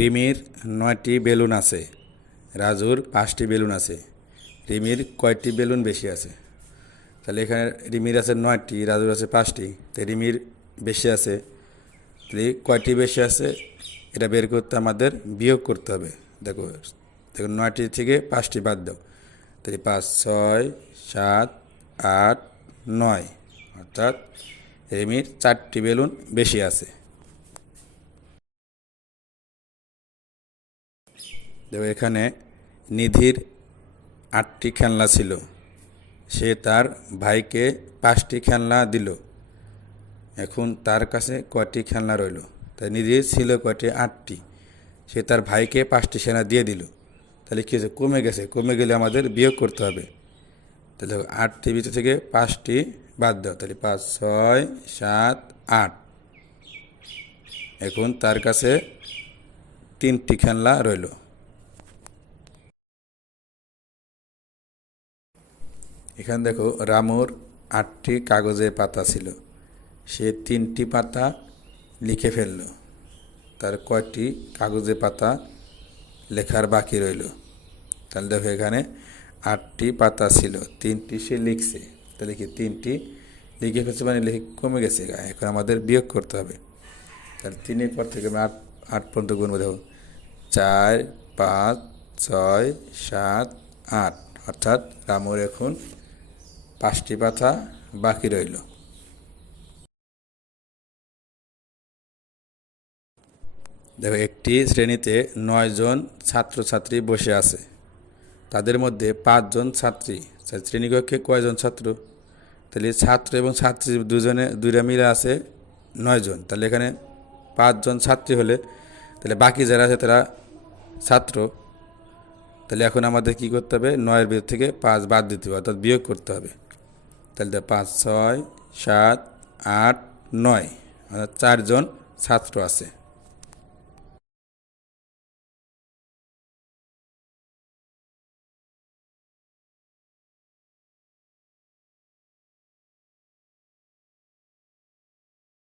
রিমির নয়টি বেলুন আছে, রাজুর পাঁচটি বেলুন আছে, রিমির কয়টি বেলুন বেশি আছে? তাহলে এখানে রিমির আছে নয়টি, রাজুর আছে পাঁচটি, তো রিমির বেশি আছে, তাহলে কয়টি বেশি আছে? এটা বের করতে আমাদের বিয়োগ করতে হবে। দেখো দেখো, নয়টি থেকে পাঁচটি বাদ দাও। তাহলে পাঁচ, ছয়, সাত, আট, নয়, অর্থাৎ রিমির চারটি বেলুন বেশি আছে। দেখো এখানে নিধির আটটি খেলনা ছিল। সে তার ভাইকে পাঁচটি খেলনা দিল। এখন তার কাছে কয়টি খেলনা রইল? তাই নিধির ছিল কয়টি? আটটি। সে তার ভাইকে পাঁচটি সেনা দিয়ে দিল। তাহলে কী হয়েছে? কমে গেছে। কমে গেলে আমাদের বিয়োগ করতে হবে। তাহলে আটটি ভিতর থেকে পাঁচটি বাদ দাও। তাহলে পাঁচ, ছয়, সাত, আট। এখন তার কাছে তিনটি খেলনা রইল। এখানে দেখো, রামুর আটটি কাগজে পাতা ছিল। সে তিনটি পাতা লিখে ফেলল। তার কয়টি কাগজে পাতা লেখার বাকি রইল? তাহলে দেখো, এখানে আটটি পাতা ছিল, তিনটি সে লিখছে। তাহলে কি তিনটি লিখে ফেলছে মানে লিখে কমে গেছে? এখন আমাদের বিয়োগ করতে হবে। তাহলে তিনের পর থেকে আমি আট আট পর্যন্ত গুনবো দেখো, চার, পাঁচ, ছয়, সাত, আট। অর্থাৎ রামুর এখন পাঁচটি পাতা বাকি রইল। দেখো, একটি শ্রেণীতে নয়জন ছাত্রছাত্রী বসে আছে। তাদের মধ্যে পাঁচজন ছাত্রী। শ্রেণীকক্ষে কয়জন ছাত্র? তাহলে ছাত্র এবং ছাত্রী দুজনে দুইটা মিলে আছে নয়জন তাহলে এখানে পাঁচজন ছাত্রী হলে, তাহলে বাকি যারা আছে তারা ছাত্র। তাহলে এখন আমাদের কি করতে হবে? নয়ের ভিতর থেকে পাঁচ বাদ দিতে হবে, অর্থাৎ বিয়োগ করতে হবে। তাহলে পাঁচ ছয় সাত আট নয়। চারজন ছাত্র আছে।